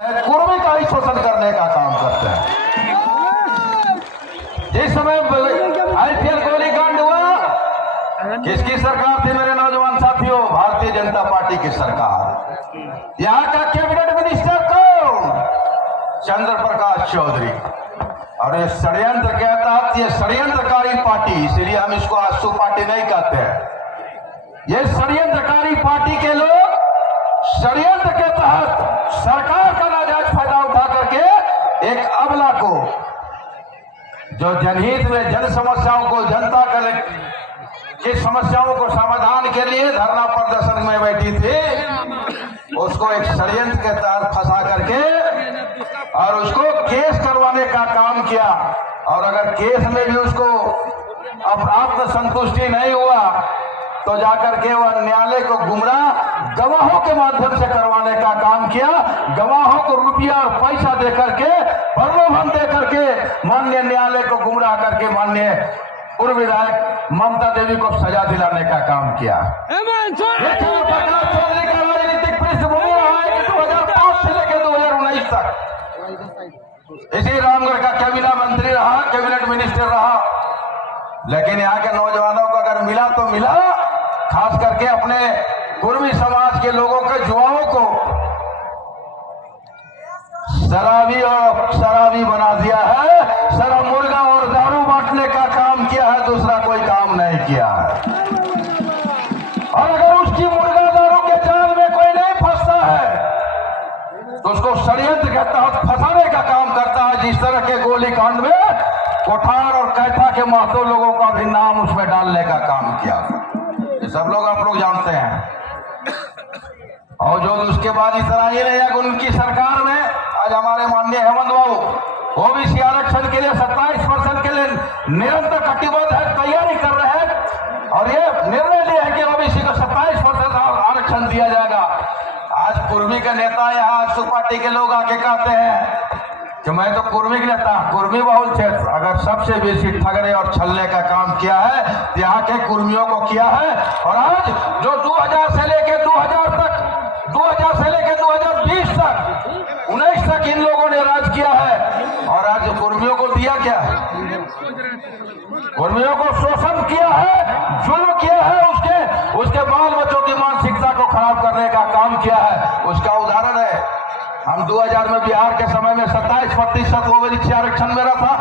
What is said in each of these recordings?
कुर्मी का ही शोषण करने का काम करते हैं। जिस समय आईपीएल गोलीकांड हुआ, किसकी सरकार थी मेरे नौजवान साथियों? भारतीय जनता पार्टी की सरकार। यहाँ का कैबिनेट मिनिस्टर कौन? चंद्र प्रकाश चौधरी। और ये षड्यंत्र के तहत, ये षड्यंत्रकारी पार्टी, इसीलिए हम इसको आसू पार्टी नहीं कहते हैं। ये षड्यंत्रकारी पार्टी के लोग षड्यंत्र के तहत सरकार का नाजायज फायदा उठा करके एक अबला को, जो जनहित में जन समस्याओं को, जनता की समस्याओं को समाधान के लिए धरना प्रदर्शन में बैठी थी, उसको एक षड्यंत्र के तहत फंसा करके और उसको केस करवाने का काम किया। और अगर केस में भी उसको अप्राप्त संतुष्टि नहीं हुआ तो जाकर के वह न्यायालय को गुमराह गवाहों के माध्यम से करवाने का काम किया। गवाहों को रुपया और पैसा देकर के, प्रलोभन देकर के माननीय न्यायालय को गुमराह करके माननीय पूर्व विधायक ममता देवी को सजा दिलाने का काम किया। चंद्र प्रकाश चौधरी का राजनीतिक पृष्ठभूमि रहा है कि 2005 से लेकर 2019 तक इसी रामगढ़ का कैबिनेट मंत्री रहा, कैबिनेट मिनिस्टर रहा। लेकिन यहाँ के नौजवानों को अगर मिला तो मिला, खास करके अपने कुर्मी समाज के लोगों के युवाओं को शराबी बना दिया है। सारा मुर्गा और दारू बांटने का काम किया है, दूसरा कोई काम नहीं किया है। और अगर उसकी मुर्गा दारू के जाल में कोई नहीं फंसता है तो उसको षड्यंत्र के तहत फंसाने का काम करता है। जिस तरह के गोलीकांड में कोठार और कैथा के महतो लोगों का भी नाम उसमें डालने का काम किया, ये सब लोग आप लोग जानते हैं। और जो उसके बाद इस तरह ही रहे उनकी सरकार में आज हमारे माननीय हेमंत बाबू ओबीसी आरक्षण के लिए 27% के लिए निरंतर कटिबद्ध है, तैयारी कर रहे हैं। और ये निर्णय लिया है कि ओबीसी को 27% आरक्षण दिया जाएगा। आज कुर्मी के नेता यहाँ आसू पार्टी के लोग आके कहते हैं कि मैं तो कुर्मी के नेता, कुर्मी बहुल क्षेत्र अगर सबसे बेसी ठगने और छलने का काम किया है तो यहाँ के कुर्मियों को किया है। और आज जो 2000 से लेकर 2000 तक, 2000 से लेकर 2020 तक, 19 तक इन लोगों ने राज किया है। और आज कुर्मियों को दिया क्या है? कुर्मियों को शोषण किया है, जुल्म किया है, उसके बाल बच्चों की मानसिकता को खराब करने का काम किया है। उसका उदाहरण है, हम 2000 में बिहार के समय में 27% ओबीसी आरक्षण मेरा था।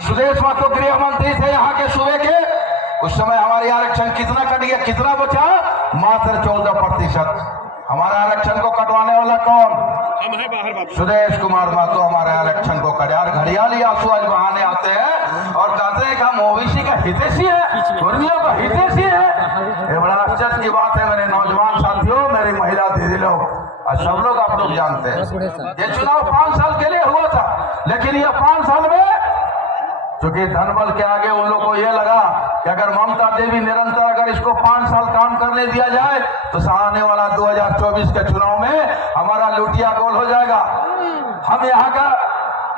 सुदेश महतो गृह मंत्री थे यहाँ के सूबे के। उस समय हमारी आरक्षण कितना कट गया, कितना बचा? मात्र 14%। हमारा आरक्षण को कटवाने वाला कौन? सुदेश कुमार महतो हमारे आरक्षण को कटे। और घड़ियाली आंसू आज बहाने आते हैं और कहते हैं कि हम ओबीसी का हितैषी है, कुर्मियों का हितैषी है। ये बड़ा आश्चर्य की बात है मेरे नौजवान साथियों, मेरी महिला दीदी लोग और सब लोग आप लोग जानते हैं। ये चुनाव 5 साल के लिए हुआ था, लेकिन ये 5 साल में चूंकि धनबल के आगे उन लोग को ये लगा कि अगर ममता देवी निरंतर अगर इसको 5 साल काम करने दिया जाए तो आने वाला 2024 के चुनाव में हमारा लुटिया गोल हो जाएगा। हम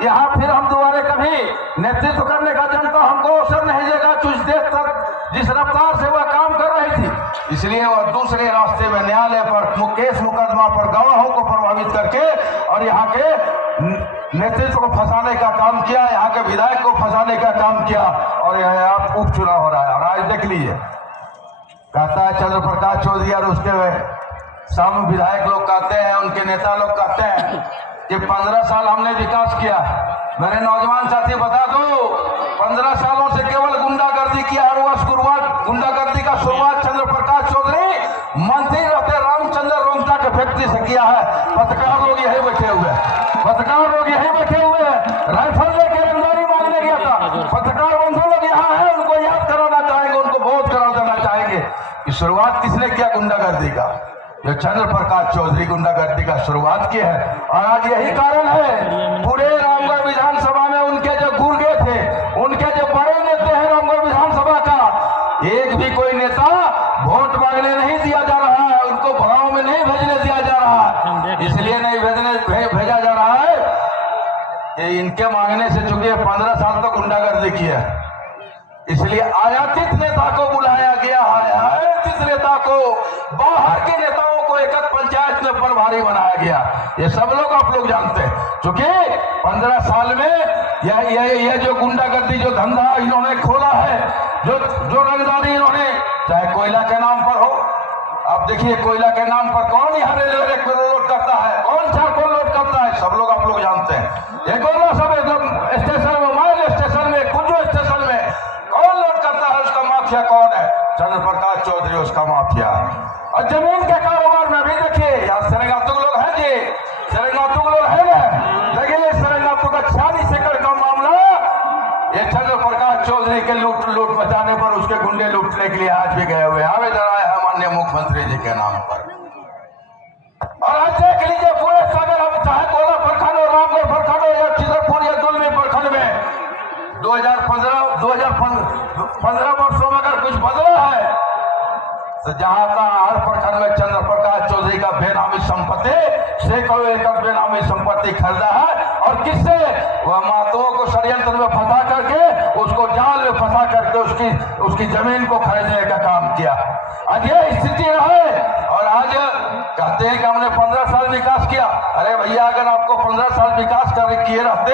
यहाँ फिर हम दोबारा कभी नेतृत्व करने का जनता हमको अवसर नहीं देगा। कुछ देर तक जिस रफ्तार से वह काम कर रही थी, इसलिए वह दूसरे रास्ते में न्यायालय पर केस मुकदमा पर गवाहों को प्रभावित करके और यहाँ के नेतृत्व को फंसाने का काम किया, यहाँ के विधायक को फंसाने का काम किया। और यह उपचुनाव हो रहा है। और आज देख लीजिए, कहता है चंद्र प्रकाश चौधरी और उसके सामू विधायक लोग कहते हैं, उनके नेता लोग कहते हैं कि 15 साल हमने विकास किया। मेरे नौजवान साथी बता दो, 15 सालों से केवल गुंडागर्दी किया है। गुंडागर्दी का शुरुआत चंद्र प्रकाश चौधरी मंत्री रहते रामचंद्र रोंगटा के फैक्ट्री से किया है। पत्रकार लोग यही बैठे हुए हैं, पत्रकार लोग यही बैठे हुए हैं। राइफल लेके रंगदारी मांगने गया था। पत्रकार बंधु लोग यहाँ है, उनको याद कराना चाहेंगे, उनको बोध करा देना चाहेंगे कि शुरुआत किसने किया गुंडागर्दी का? जो चंद्र प्रकाश चौधरी गुंडागर्दी का शुरुआत की है। और आज यही कारण है पूरे रामगढ़ विधानसभा में उनके जो गुर्गे थे, उनके जो बड़े नेता हैं रामगढ़ विधानसभा का, एक भी कोई नेता वोट मांगने नहीं दिया जा रहा है, उनको भाव में नहीं भेजने दिया जा रहा है। इसलिए नहीं भेजा जा रहा है कि इनके मांगने से चूंकि 15 साल तक गुंडागर्दी की है, इसलिए आयातित नेता को बुलाया गया है, आयातित नेता को, बाहर के नेताओं को एक पंचायत में प्रभारी बनाया गया। ये सब लोग आप लोग जानते हैं, क्योंकि 15 साल में यह जो गुंडागर्दी जो धंधा इन्होंने खोला है, जो रंगदारी इन्होंने, चाहे कोयला के नाम पर हो, आप देखिए कोयला के नाम पर कौन यहाँ रेलवे को लोड करता है, कौन चारकोल लोड करता है, सब लोग आप लोग जानते हैं। ये कोयला सब एकदम स्टेशन में, माइल स्टेशन में, कुंजो स्टेशन में कौन लोड करता है, उसका माफिया कौन है? चंद्र प्रकाश चौधरी उसका माफिया। और जमीन के कारोबार में भी देखिए, यहाँ सेरेंगातुक लोग हैं जी, सेरेंगातुक लोग है ना, देखिए सेरेंगातुक का 46 एकड़ का मामला, ये चंद्र प्रकाश चौधरी के लूट बचाने पर उसके गुंडे लूटने के लिए आज भी गए हुए आवेदन आए हैं माननीय मुख्यमंत्री जी के नाम पर। और आज देख लीजिए पूरे सागर, हम चाहे कोला प्रखंड हो, रामगढ़ प्रखंड हो, या चितरपुर या दुलमी प्रखंड में 2015 वर्षों में अगर कुछ बदला है तो जहां तहां हर प्रखंड में चंद्र प्रकाश चौधरी का बेनामी संपत्ति, सैकड़ों एकड़ बेनामी संपत्ति खरीदा है। और किससे? वह मातों को षड्यंत्र में फंसा करके, उसको जाल में फंसा करके उसकी जमीन को खरीदने का काम किया। आज ये स्थिति है। और आज कहते हैं कि हमने 15 साल विकास किया। अरे भैया, अगर आपको 15 साल विकास किए रहते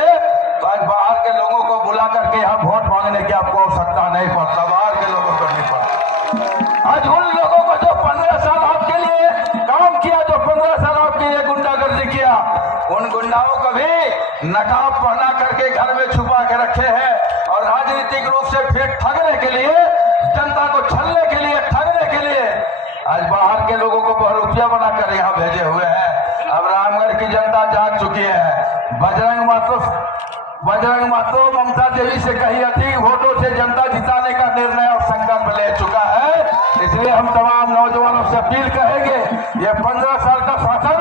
तो आज बाहर के लोगों को बुला करके यहाँ वोट मांगने की आपको आवश्यकता नहीं पड़ता, बाहर के लोगों को नहीं पड़ता। आज उन लोगों को जो 15 साल आपके लिए काम किया, जो 15 साल आपके लिए गुंडागर्दी किया, उन गुंडाओं को भी नकाब पहना करके घर में छुपा के रखे हैं और राजनीतिक रूप से फिर ठगने के लिए, जनता को छलने के लिए, ठगने के लिए आज बाहर के लोगों को बहुरुपया बनाकर यहाँ भेजे हुए हैं। अब रामगढ़ की जनता जाग चुकी है। बजरंग महतो ममता देवी से कहीं अधिक वोटों से जनता जिताने का निर्णय और संकल्प ले चुका है। इसलिए हम तमाम नौजवानों से अपील करेंगे, ये 15 साल का शासन,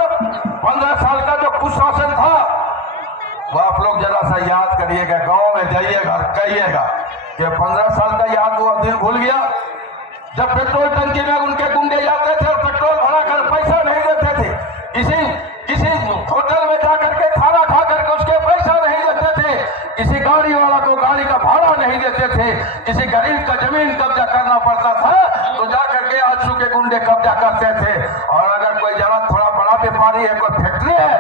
15 साल का जो कुशासन था, वो आप लोग जरा सा याद करिएगा, गांव में जाइएगा और कहिएगा कि 15 साल का याद वो दिन भूल गया जब पेट्रोल टंकी में उनके गुंडे जाते थे और पेट्रोल भरा कर पैसा नहीं देते थे, किसी होटल में जाकर के खाना खा करके उसके पैसा नहीं देते थे, किसी गाड़ी वाला को गाड़ी का भाड़ा नहीं देते थे, किसी गरीब का जमीन कब्जा करना पड़ता था तो जाकर के आजू के गुंडे कब्जा करते थे। और अगर कोई जरा थोड़ा बड़ा व्यापारी है, कोई फैक्ट्री है,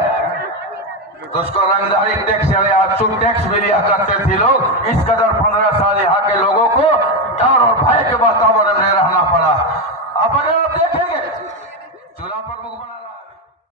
तो उसको रंगदारी टैक्स यानी आजू टैक्स भी लिया करते थे लोग। इस कदर 15 साल यहाँ के लोगों को डर और भय के वातावरण में रहना पड़ा।